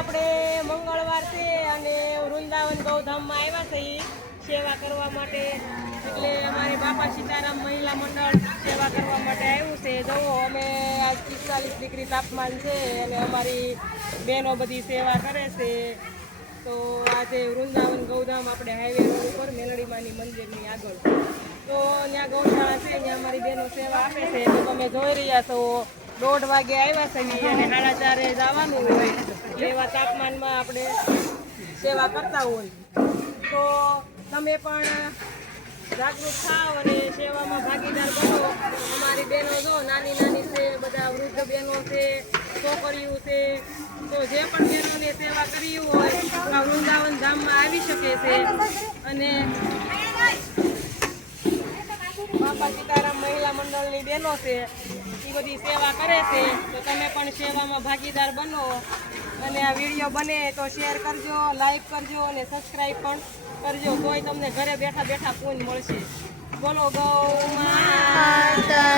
આપણે મંગળવાર છે અને વૃંદાવન ગૌધામમાં આવ્યા છીએ સેવા કરવા માટે. એટલે અમારી બાપા સીતારામ મહિલા મંડળ સેવા કરવા માટે આવ્યું છે. જુઓ અમે આજ 45 ડિગ્રી તાપમાન છે અને અમારી બહેનો બધી સેવા કરે છે. તો આજે વૃંદાવન ગૌધામ આપણે હાઈવે રોડ ઉપર મેલડીમાની મંદિરની આગળ તો ત્યાં ગૌશાળા છે, ત્યાં અમારી બહેનો સેવા આપે છે. તો તમે જોઈ રહ્યા છો 1:30 વાગે આવ્યા છે અને 4:30 જવાનું હોય એવા તાપમાનમાં આપણે સેવા કરતા હોય. તો તમે પણ જાગૃત થાવ અને સેવામાં ભાગીદાર બનો. અમારી બહેનો જો નાની નાની છે, બધા વૃદ્ધ બહેનો છે, છોકરીઓ છે. તો જે પણ બહેનોને સેવા કરવી હોય આ વૃંદાવન ધામમાં આવી શકે છે. અને બાપા સીતારામ મહિલા મંડળની બહેનો છે એ બધી સેવા કરે છે. તો તમે પણ સેવામાં ભાગીદાર બનો અને આ વિડીયો બને તો શેર કરજો, લાઈક કરજો અને સબસ્ક્રાઈબ પણ કરજો. તોય તમને ઘરે બેઠા બેઠા પૂન મળશે. બોલો ગૌ માતા.